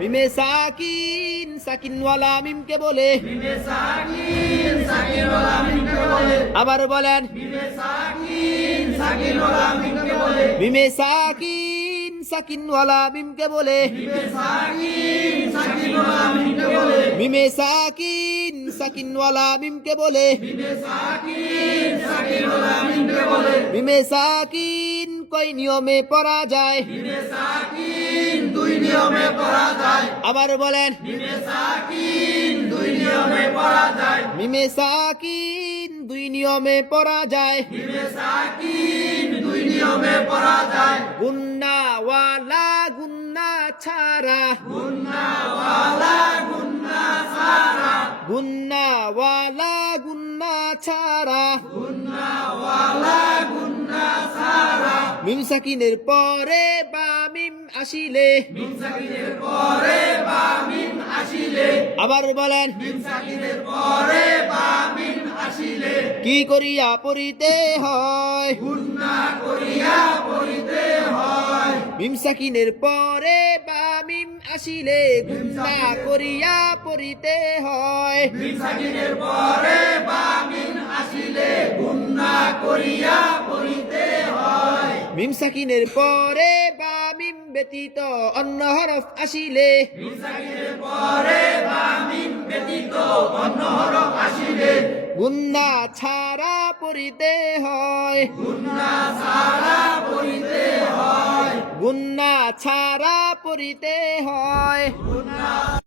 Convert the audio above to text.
মিমে সাকিন সাকিনওয়ালা মিমকে বলে মিমে সাকিন সাকিনওয়ালা মিমকে বলে আবার বলেন মিমে সাকিন সাকিনওয়ালা মিমকে বলে মিমে সাকিন সাকিনওয়ালা মিমকে বলে মিমে সাকিন সাকিনওয়ালা মিমকে বলে মিমে সাকিন সাকিনওয়ালা মিমকে বলে মিমে সাকিন সাকিনওয়ালা মিমকে বলে মিমে সাকিন কয় নিয়মে পড়া যায় মিমে সাকিন দুই নিয়মে পড়া যায় আবার বলেন মিমে সাকিন দুই নিয়মে পড়া যায় মিমে সাকিন দুই নিয়মে পড়া যায় মিমে সাকিন দুই নিয়মে পড়া যায় গুন্নাওয়ালা গুন্না ছাড়া গুন্নাওয়ালা গুন্না সারা গুন্নাওয়ালা গুন্না ছাড়া গুন্নাওয়ালা গুন্না সারা মিম সাকিনের পরে বা মিম আসিলে মিম সাকিনের পরে বা মিম আসিলে আবার বলেন মিম সাকিনের পরে বা মিম আসিলে কি করিয়া পড়িতে হয় গুন্না করিয়া পড়িতে হয় মিম সাকিনের পরে বা মিম আসিলে গুন্না করিয়া পড়িতে হয় মিম সাকিনের পরে বা মিম আসিলে গুন্না করিয়া পড়িতে হয় মিম সাকিনের পরে বা মিম ব্যতীত অন্য হরফ আসিলে মিম সাকিনের পরে বা মিম ব্যতীত অন্য হরফ আসিলে গুন্না ছাড়া পড়িতে হয় গুন্না সারা পড়িতে হয় গুন্না ছাড়া পড়িতে হয়